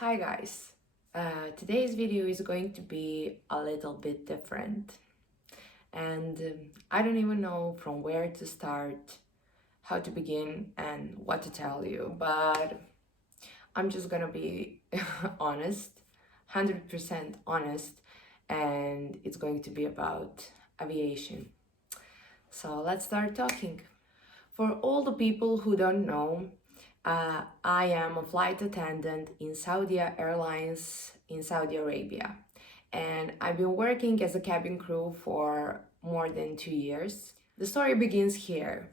Hi guys, today's video is going to be a little bit different and I don't even know from where to start, how to begin and what to tell you, but I'm just gonna be honest, 100% honest, and it's going to be about aviation. So let's start talking. For all the people who don't know, I am a flight attendant in Saudi Airlines in Saudi Arabia, and I've been working as a cabin crew for more than 2 years. The story begins here.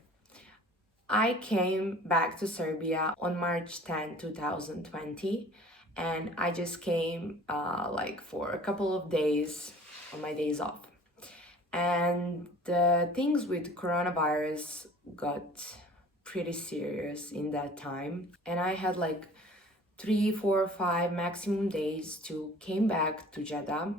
I came back to Serbia on March 10, 2020, and I just came like for a couple of days on my days off. And things with coronavirus got pretty serious in that time, and I had like 3, 4, 5 maximum days to came back to Jeddah.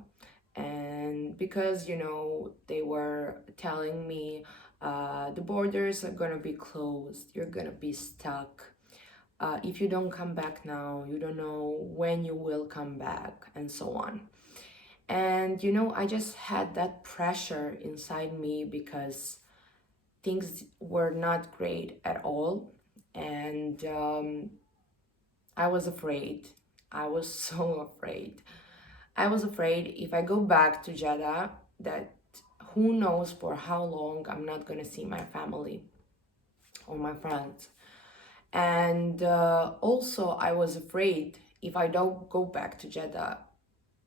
And because they were telling me the borders are gonna be closed, you're gonna be stuck, if you don't come back now you don't know when you will come back, and so on. And I just had that pressure inside me because things were not great at all. And I was afraid. I was so afraid. I was afraid if I go back to Jeddah that who knows for how long I'm not gonna see my family or my friends. And also I was afraid if I don't go back to Jeddah,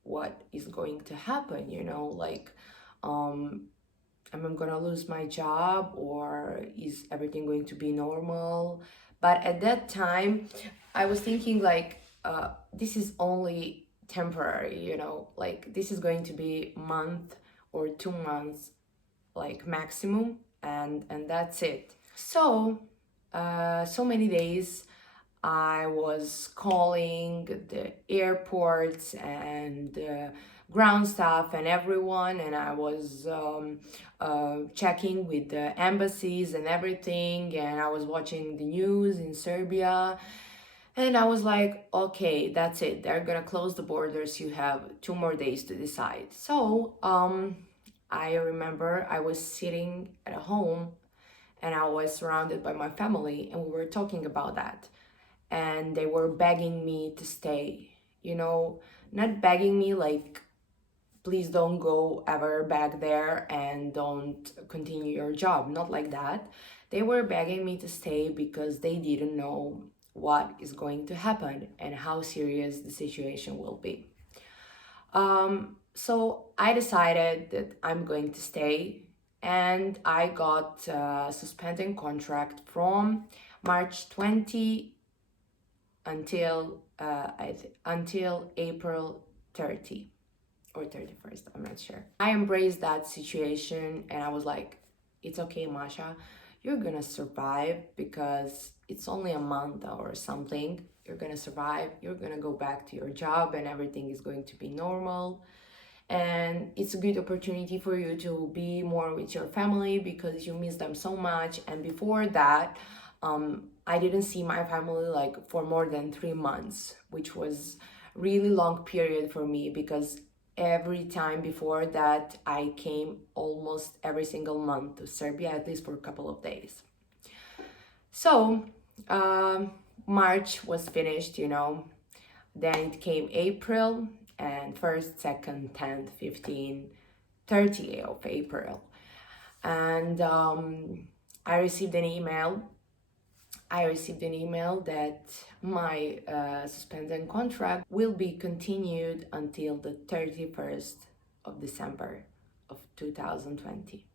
what is going to happen, like am I gonna lose my job, or is everything going to be normal? But at that time I was thinking like this is only temporary, like this is going to be month or 2 months like maximum, and that's it. So so many days I was calling the airports and ground staff and everyone, and I was checking with the embassies and everything, and I was watching the news in Serbia, and I was like, okay, that's it. They're gonna close the borders. You have 2 more days to decide. So I remember I was sitting at home and I was surrounded by my family, and we were talking about that, and they were begging me to stay, not begging me like please don't go ever back there and don't continue your job, not like that. They were begging me to stay because they didn't know what is going to happen and how serious the situation will be. So I decided that I'm going to stay, and I got a suspended contract from March 20 until until April 30 or 31st, I'm not sure. I embraced that situation and I was like, it's okay, Masha, you're gonna survive because it's only a month or something. You're gonna survive, you're gonna go back to your job and everything is going to be normal. And it's a good opportunity for you to be more with your family because you miss them so much. And before that, I didn't see my family like for more than 3 months, which was really long period for me because every time before that I came almost every single month to Serbia, at least for a couple of days. So March was finished, then it came April, and 1st, 2nd, 10th, 15th, 30th of April. And I received an email that my suspended contract will be continued until the 31st of December of 2020.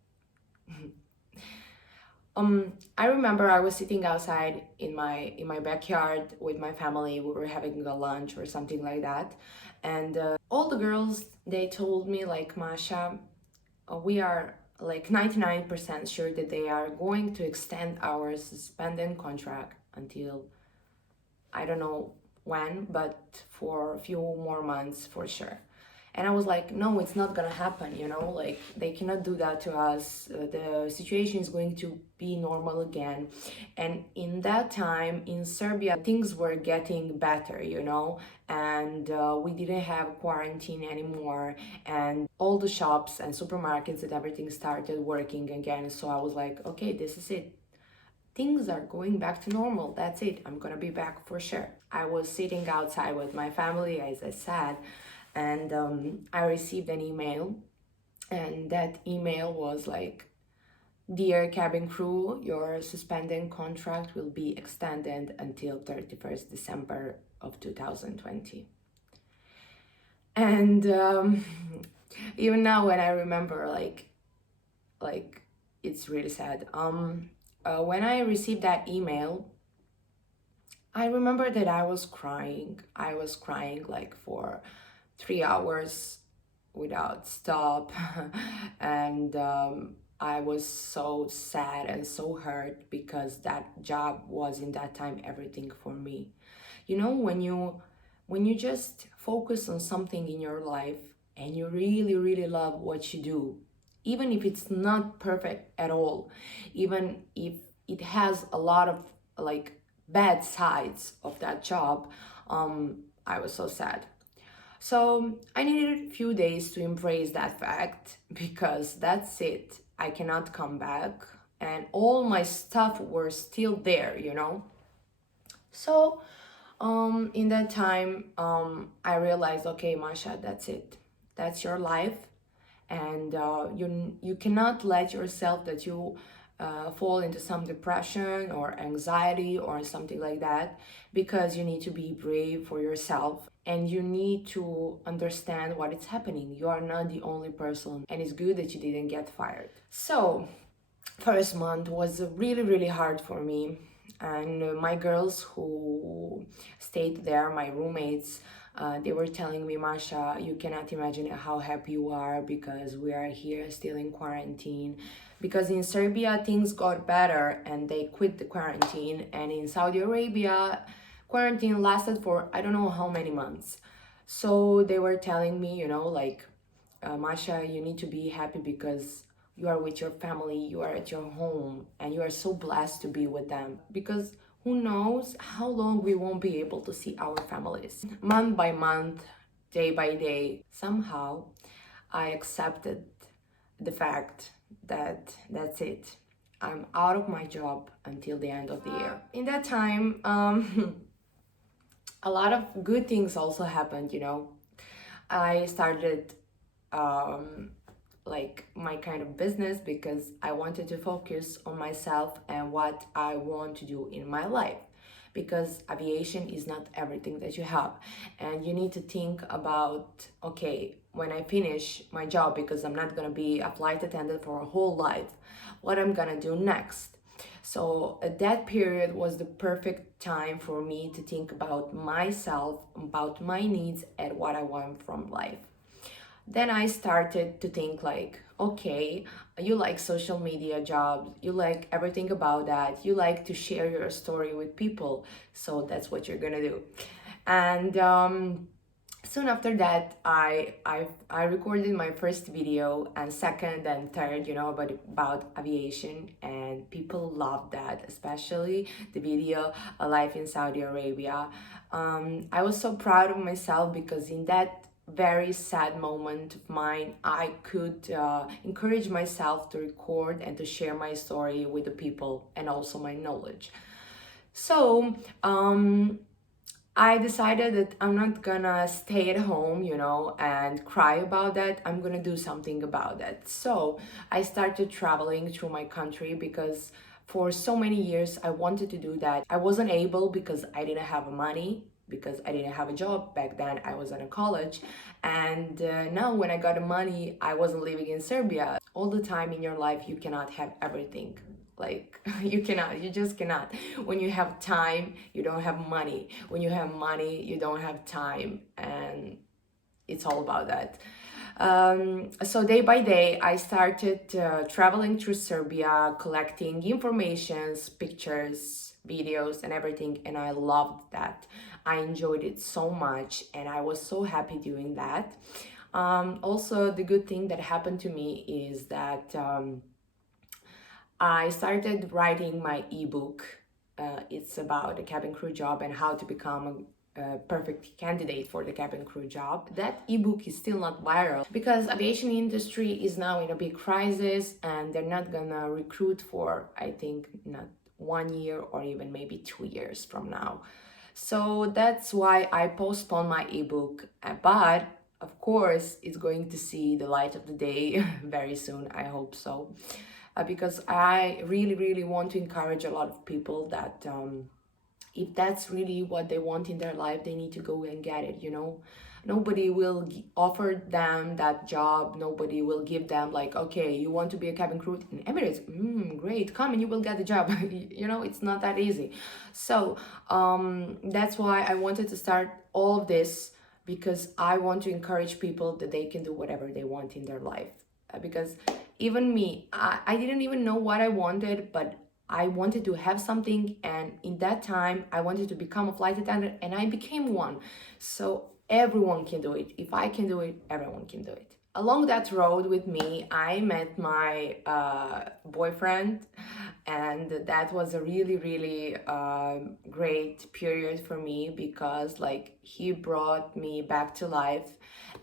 I remember I was sitting outside in my backyard with my family. We were having a lunch or something like that, and all the girls, they told me like, Masha, we are like 99% sure that they are going to extend our suspended contract until I don't know when, but for a few more months for sure. And I was like, no, it's not gonna happen, you know, like they cannot do that to us. The situation is going to be normal again. And in that time in Serbia, things were getting better, you know, and we didn't have quarantine anymore, and all the shops and supermarkets and everything started working again. So I was like, okay, this is it. Things are going back to normal. That's it. I'm gonna be back for sure. I was sitting outside with my family, as I said, and I received an email, and that email was like, "Dear cabin crew, your suspended contract will be extended until 31st December of 2020." And even now, when I remember, like it's really sad. When I received that email, I remember that I was crying. I was crying like for 3 hours without stop, and I was so sad and so hurt because that job was in that time everything for me. You know, when you just focus on something in your life and you really really love what you do, even if it's not perfect at all, even if it has a lot of like bad sides of that job, I was so sad. So I needed a few days to embrace that fact, because that's it. I cannot come back, and all my stuff were still there, you know. So in that time, I realized, okay, Masha, that's it. That's your life, and you cannot let yourself that you fall into some depression or anxiety or something like that, because you need to be brave for yourself and you need to understand what is happening. You are not the only person, and it's good that you didn't get fired. So first month was really really hard for me, and my girls who stayed there, my roommates, they were telling me, Masha, you cannot imagine how happy you are because we are here still in quarantine. Because in Serbia things got better and they quit the quarantine, and in Saudi Arabia quarantine lasted for I don't know how many months. So they were telling me, you know, like, Masha, you need to be happy because you are with your family, you are at your home, and you are so blessed to be with them. Because who knows how long we won't be able to see our families. Month by month, day by day, somehow I accepted the fact that that's it. I'm out of my job until the end of the year. In that time, a lot of good things also happened, you know. I started like my kind of business because I wanted to focus on myself and what I want to do in my life, because aviation is not everything that you have, and you need to think about, okay, when I finish my job, because I'm not going to be a flight attendant for a whole life, what I'm going to do next. So that period was the perfect time for me to think about myself, about my needs and what I want from life. Then I started to think like, okay, you like social media jobs, you like everything about that, you like to share your story with people, so that's what you're gonna do. And soon after that, I recorded my first video and second and third, you know, about aviation, and people loved that, especially the video "A Life in Saudi Arabia." I was so proud of myself because in that very sad moment of mine, I could encourage myself to record and to share my story with the people and also my knowledge. So I decided that I'm not gonna stay at home, you know, and cry about that. I'm gonna do something about that. So I started traveling through my country because for so many years I wanted to do that. I wasn't able because I didn't have money, because I didn't have a job back then. I was in a college, and now when I got the money, I wasn't living in Serbia. All the time in your life, you cannot have everything. Like you just cannot. When you have time, you don't have money. When you have money, you don't have time, and it's all about that. So day by day, I started traveling through Serbia, collecting informations, pictures, videos, and everything, and I loved that. I enjoyed it so much, and I was so happy doing that. Also, the good thing that happened to me is that I started writing my ebook. It's about a cabin crew job and how to become a perfect candidate for the cabin crew job. That ebook is still not viral because aviation industry is now in a big crisis and they're not gonna recruit for, I think, not 1 year or even maybe 2 years from now. So that's why I postponed my ebook, but of course it's going to see the light of the day very soon. I hope so. Because I really want to encourage a lot of people that if that's really what they want in their life, they need to go and get it, you know. Nobody will offer them that job. Nobody will give them like, okay, you want to be a cabin crew in Emirates? Great, come and you will get the job. You know, it's not that easy. So that's why I wanted to start all of this, because I want to encourage people that they can do whatever they want in their life. Because even me, I didn't even know what I wanted, but I wanted to have something, and in that time I wanted to become a flight attendant, and I became one. So everyone can do it. If I can do it, everyone can do it. Along that road with me, I met my boyfriend, and that was a really great period for me, because like he brought me back to life,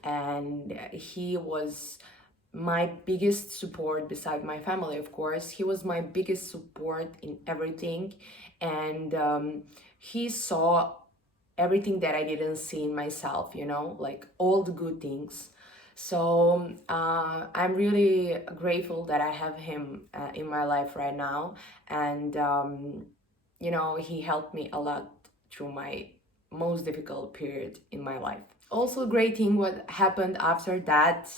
and he was my biggest support beside my family. Of course, he was my biggest support in everything, and he saw everything that I didn't see in myself, you know, like all the good things. So I'm really grateful that I have him in my life right now, and you know, he helped me a lot through my most difficult period in my life. Also, great thing what happened after that,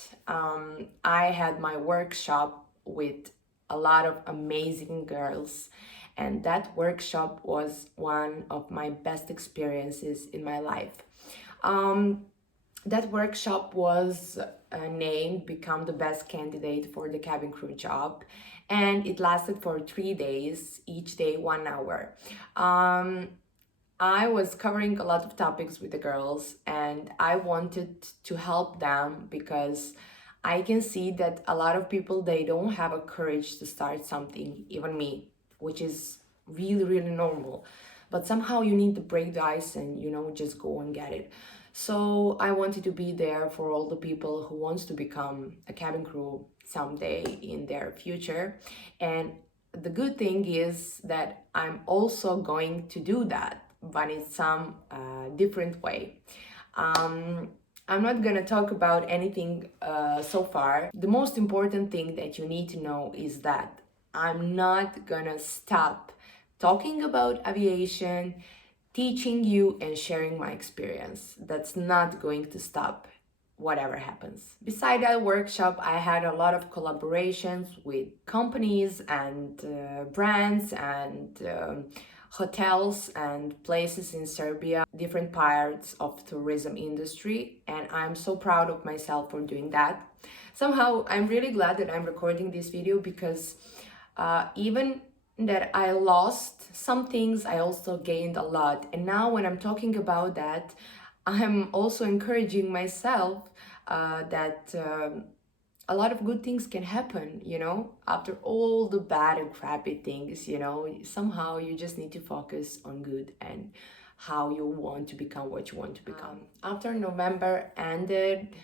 I had my workshop with a lot of amazing girls, and that workshop was one of my best experiences in my life. That workshop was named Become the Best Candidate for the Cabin Crew Job, and it lasted for 3 days, each day 1 hour. I was covering a lot of topics with the girls, and I wanted to help them, because I can see that a lot of people, they don't have a courage to start something, even me, which is really normal. But somehow you need to break the ice and, you know, just go and get it. So I wanted to be there for all the people who wants to become a cabin crew someday in their future. And the good thing is that I'm also going to do that, but in some different way. I'm not gonna talk about anything so far. The most important thing that you need to know is that I'm not gonna stop talking about aviation, teaching you and sharing my experience. That's not going to stop whatever happens. Beside that workshop, I had a lot of collaborations with companies and brands and hotels and places in Serbia, different parts of tourism industry, and I'm so proud of myself for doing that. Somehow I'm really glad that I'm recording this video, because even that I lost some things, I also gained a lot. And now when I'm talking about that, I'm also encouraging myself that a lot of good things can happen, you know, after all the bad and crappy things, you know. Somehow you just need to focus on good and how you want to become what you want to become. After November ended,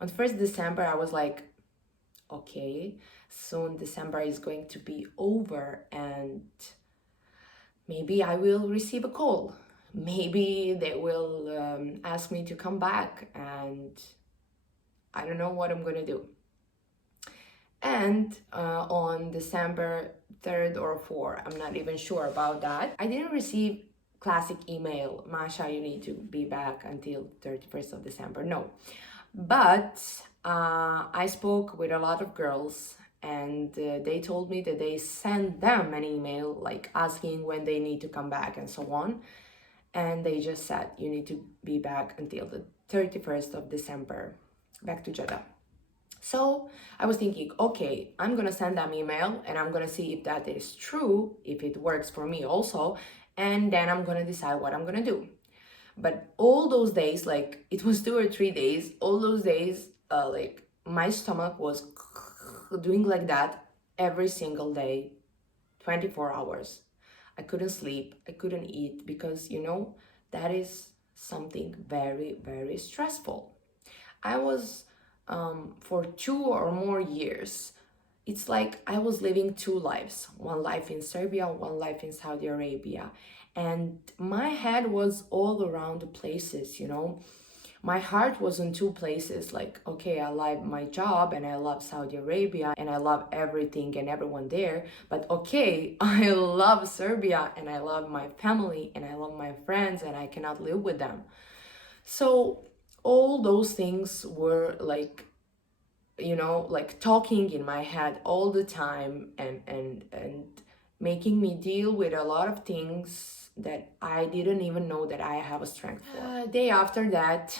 on 1st December, I was like, okay, soon December is going to be over, and maybe I will receive a call. Maybe they will ask me to come back, and I don't know what I'm gonna do. And on December 3rd or 4th, I'm not even sure about that, I didn't receive classic email, Masha, you need to be back until 31st of December. No. But I spoke with a lot of girls, and they told me that they sent them an email like asking when they need to come back and so on. And they just said, you need to be back until the 31st of December, back to Jeddah. So I was thinking, okay, I'm gonna send them email and I'm gonna see if that is true, if it works for me also, and then I'm gonna decide what I'm gonna do. But all those days, like it was 2 or 3 days, all those days, like my stomach was doing like that every single day, 24 hours. I couldn't sleep, I couldn't eat because, that is something very, very stressful. I was, for 2 or more years, it's like I was living two lives, one life in Serbia, one life in Saudi Arabia. And my head was all around the places. My heart was in two places, like, okay, I love my job and I love Saudi Arabia and I love everything and everyone there. But okay, I love Serbia and I love my family and I love my friends and I cannot live with them. So all those things were like talking in my head all the time and making me deal with a lot of things that I didn't even know that I have a strength for. Day after that,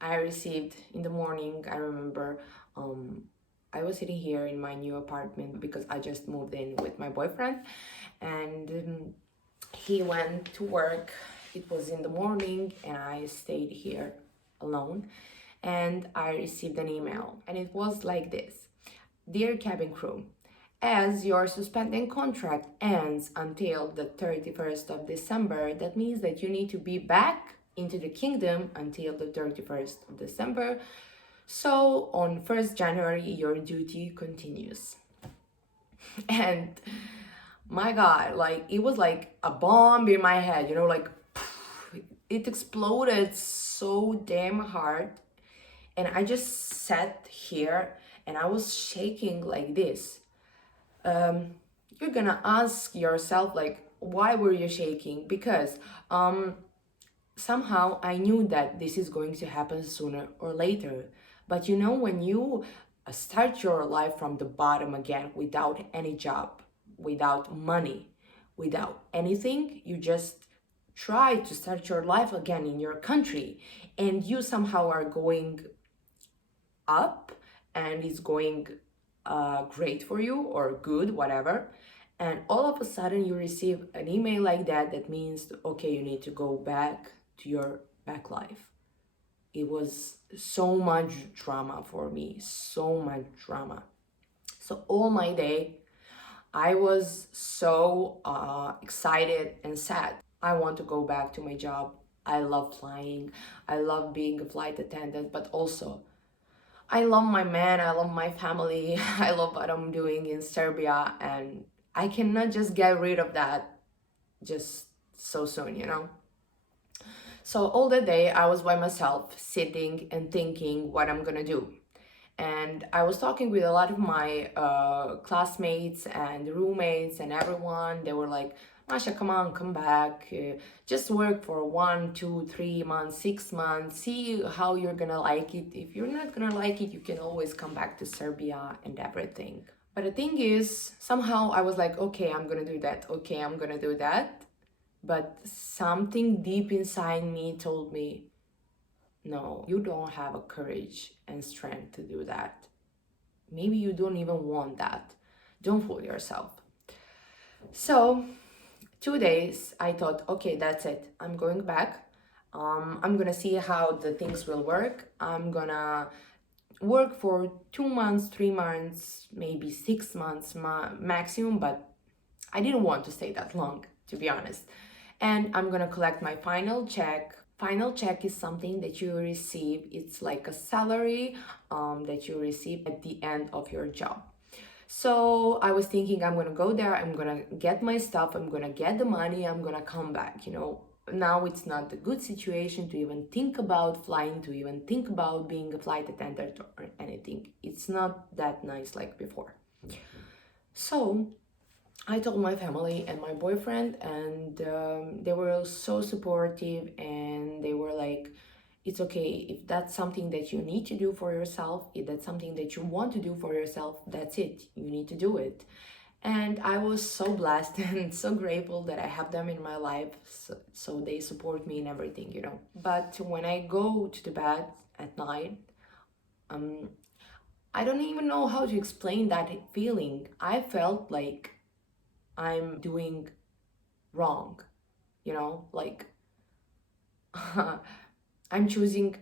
I received in the morning, I remember, I was sitting here in my new apartment because I just moved in with my boyfriend, and he went to work. It was in the morning and I stayed here alone, and I received an email, and it was like this: Dear cabin crew, as your suspended contract ends until the 31st of December, that means that you need to be back into the kingdom until the 31st of December. So on 1st January, your duty continues. And my God, like it was like a bomb in my head, like it exploded so damn hard. And I just sat here and I was shaking like this. You're gonna ask yourself, like, why were you shaking? Because somehow I knew that this is going to happen sooner or later. But when you start your life from the bottom again, without any job, without money, without anything, you just try to start your life again in your country, and you somehow are going up and it's going great for you or good, whatever. And all of a sudden you receive an email like that means, okay, you need to go back to your back life. It was so much drama for me, so much drama. So all my day, I was so excited and sad. I want to go back to my job. I love flying. I love being a flight attendant, but also I love my man, I love my family, I love what I'm doing in Serbia, and I cannot just get rid of that just so soon. So all the day I was by myself, sitting and thinking what I'm gonna do. And I was talking with a lot of my classmates and roommates and everyone. They were like, Masha, come on, come back. Just work for 1, 2, 3 months, 6 months. See how you're gonna like it. If you're not gonna like it, you can always come back to Serbia and everything. But the thing is, somehow I was like, okay, I'm gonna do that. Okay, I'm gonna do that. But something deep inside me told me, no, you don't have a courage and strength to do that. Maybe you don't even want that. Don't fool yourself. So 2 days, I thought, okay, that's it. I'm going back. I'm gonna see how the things will work. I'm gonna work for 2 months, 3 months, maybe 6 months maximum, but I didn't want to stay that long, to be honest. And I'm gonna collect my final check. Final check is something that you receive. It's like a salary that you receive at the end of your job. So I was thinking, I'm gonna go there, I'm gonna get my stuff, I'm gonna get the money, I'm gonna come back. Now it's not a good situation to even think about flying, to even think about being a flight attendant or anything. It's not that nice like before. So I told my family and my boyfriend, and they were so supportive, and they were like, it's okay, if that's something that you need to do for yourself, if that's something that you want to do for yourself, that's it, you need to do it. And I was so blessed and so grateful that I have them in my life, so they support me in everything. But when I go to the bed at night, I don't even know how to explain that feeling. I felt like I'm doing wrong, like I'm choosing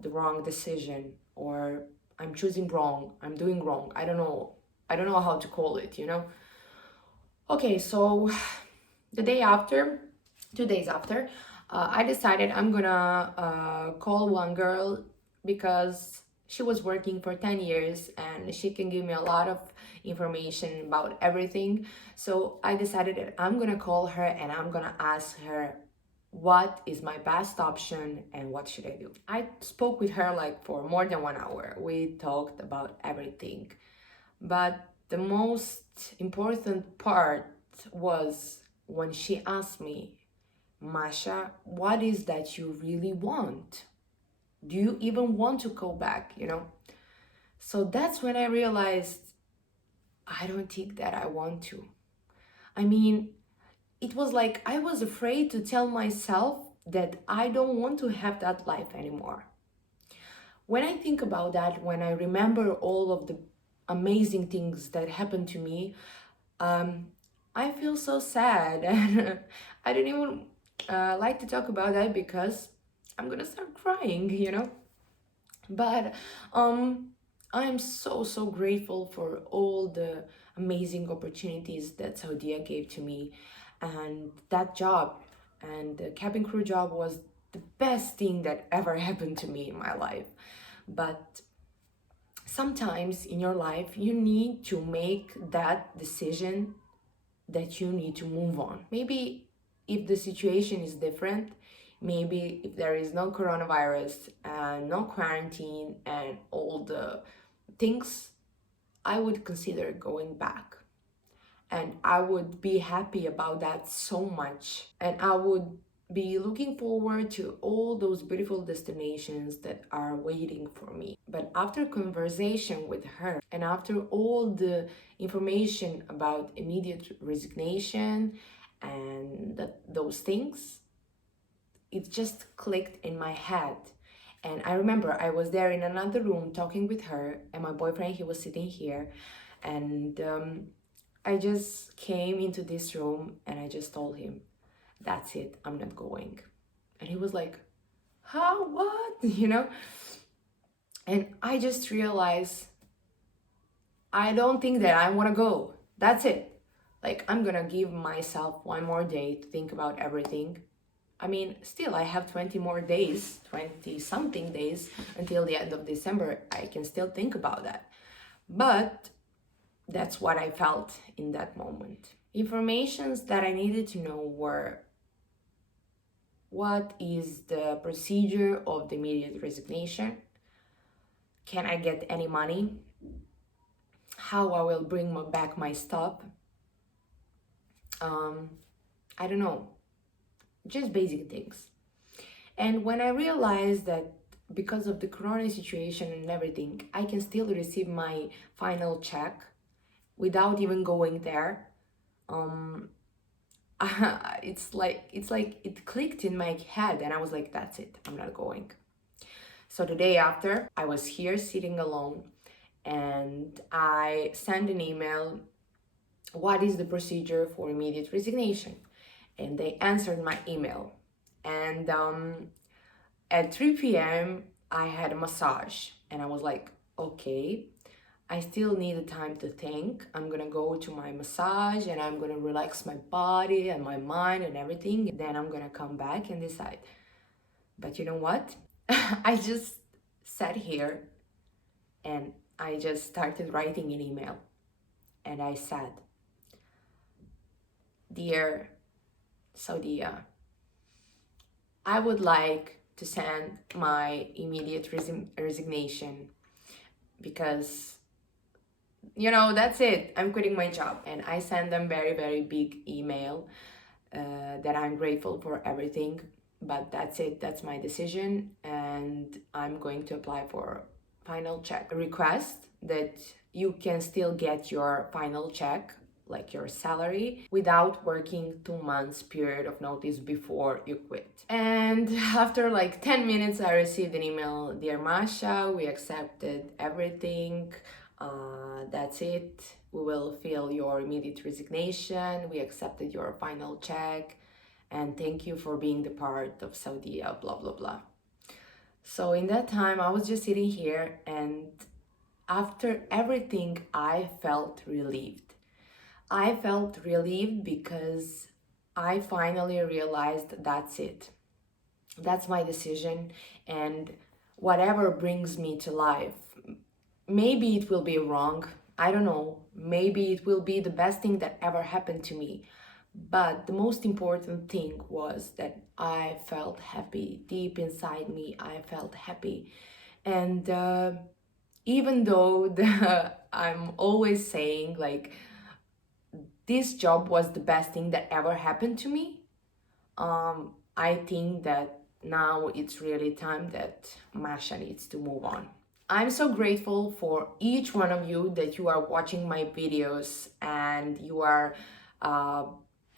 the wrong decision, or I'm choosing wrong, I'm doing wrong. I don't know how to call it, you know? Okay, so the day after, 2 days after, I decided I'm gonna call one girl because she was working for 10 years and she can give me a lot of information about everything. So I decided that I'm gonna call her and I'm gonna ask her what is my best option and what should I do. I spoke with her like for more than 1 hour. We talked about everything. But the most important part was when she asked me, Masha, what is that you really want? Do you even want to go back, you know? So that's when I realized I don't think that I want to. I mean, it was like I was afraid to tell myself that I don't want to have that life anymore. When I think about that, when I remember all of the amazing things that happened to me, um, I feel so sad, and I don't even like to talk about that because I'm gonna start crying, you know. But um, I am so grateful for all the amazing opportunities that Saudi gave to me, and that job and the cabin crew job was the best thing that ever happened to me in my life. But sometimes in your life you need to make that decision that you need to move on. Maybe if the situation is different, maybe if there is no coronavirus and no quarantine and all the things, I would consider going back. And I would be happy about that so much. And I would be looking forward to all those beautiful destinations that are waiting for me. But after conversation with her and after all the information about immediate resignation and those things, it just clicked in my head. And I remember I was there in another room talking with her, and my boyfriend, he was sitting here. And I just came into this room and I just told him, that's it, I'm not going. And he was like, how, what? You know? And I just realized I don't think that I want to go. That's it. Like, I'm gonna give myself one more day to think about everything. I mean, still, I have 20 more days, 20 something days until the end of December. I can still think about that. But that's what I felt in that moment. Informations that I needed to know were what is the procedure of the immediate resignation? Can I get any money? How I will bring back my stuff? Um, I don't know, just basic things. And when I realized that because of the corona situation and everything, I can still receive my final check without even going there, um, it's like it clicked in my head, and I was like, that's it, I'm not going. So the day after, I was here sitting alone, and I sent an email, what is the procedure for immediate resignation? And they answered my email. And at 3 p.m., I had a massage, and I was like, okay, I still need the time to think. I'm gonna go to my massage and I'm gonna relax my body and my mind and everything. Then I'm gonna come back and decide. But you know what? I just sat here and I just started writing an email. And I said, Dear Saudi, I would like to send my immediate resignation because, you know, that's it. I'm quitting my job. And I sent them very big email that I'm grateful for everything, but that's it. That's my decision. And I'm going to apply for final check. Request that you can still get your final check, like your salary, without working 2 months period of notice before you quit. And after like 10 minutes, I received an email, Dear Masha, we accepted everything. That's it. We will fill your immediate resignation. We accepted your final check and thank you for being the part of Saudi, blah, blah, blah. So in that time, I was just sitting here, and after everything, I felt relieved. I felt relieved because I finally realized that's it. That's my decision, and whatever brings me to life, maybe it will be wrong. I don't know. Maybe it will be the best thing that ever happened to me. But the most important thing was that I felt happy. Deep inside me, I felt happy. And even though I'm always saying, like, this job was the best thing that ever happened to me, I think that now it's really time that Masha needs to move on. I'm so grateful for each one of you that you are watching my videos and you are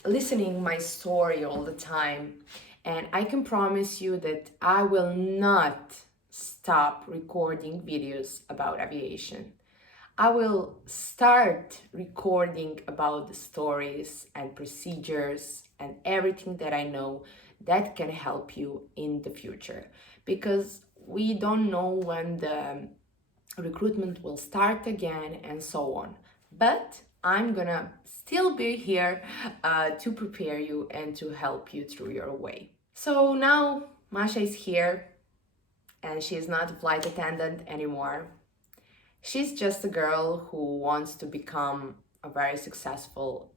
listening my story all the time. And I can promise you that I will not stop recording videos about aviation. I will start recording about the stories and procedures and everything that I know that can help you in the future, because we don't know when the recruitment will start again and so on. But I'm gonna still be here to prepare you and to help you through your way. So now Masha is here, and she is not a flight attendant anymore. She's just a girl who wants to become a very successful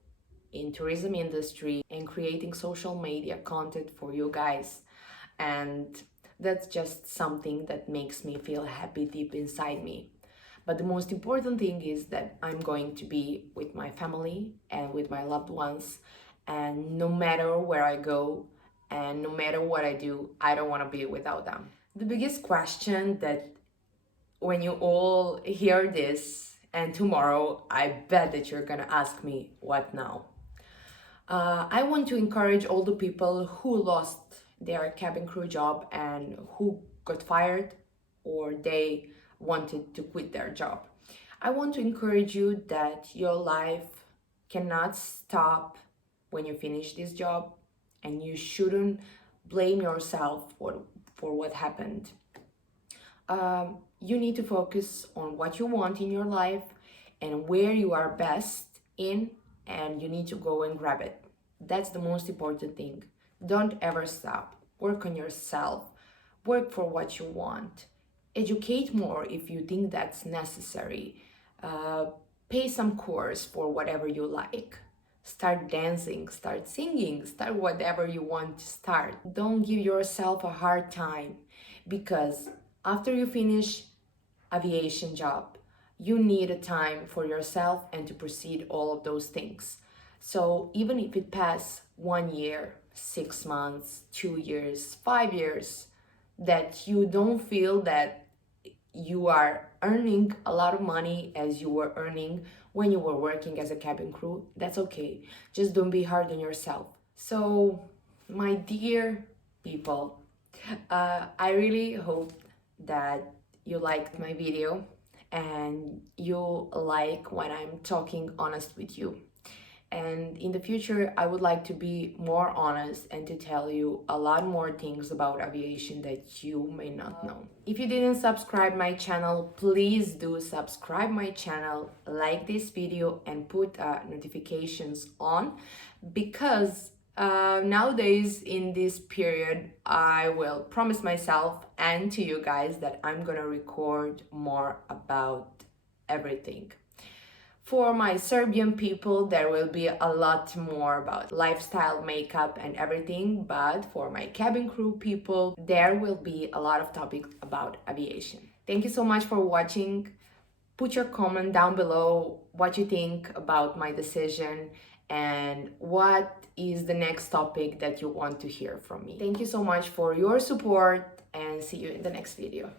in tourism industry and creating social media content for you guys. And that's just something that makes me feel happy deep inside me. But the most important thing is that I'm going to be with my family and with my loved ones. And no matter where I go and no matter what I do, I don't want to be without them. The biggest question that when you all hear this, and tomorrow, I bet that you're gonna ask me, what now? I want to encourage all the people who lost their cabin crew job and who got fired or they wanted to quit their job. I want to encourage you that your life cannot stop when you finish this job, and you shouldn't blame yourself for what happened. You need to focus on what you want in your life and where you are best in, and you need to go and grab it. That's the most important thing. Don't ever stop. Work on yourself. Work for what you want. Educate more if you think that's necessary. Pay some course for whatever you like. Start dancing, start singing, start whatever you want to start. Don't give yourself a hard time, because after you finish aviation job, you need a time for yourself and to proceed all of those things. So even if it passes 1 year, 6 months, 2 years, 5 years, that you don't feel that you are earning a lot of money as you were earning when you were working as a cabin crew, that's okay. Just don't be hard on yourself. So, my dear people, I really hope that you liked my video and you like when I'm talking honest with you. And in the future, I would like to be more honest and to tell you a lot more things about aviation that you may not know. If you didn't subscribe my channel, please do subscribe my channel, like this video and put notifications on, because nowadays in this period, I will promise myself and to you guys that I'm gonna record more about everything. For my Serbian people, there will be a lot more about lifestyle, makeup and everything, but for my cabin crew people, there will be a lot of topics about aviation. Thank you so much for watching. Put your comment down below what you think about my decision and what is the next topic that you want to hear from me. Thank you so much for your support and see you in the next video.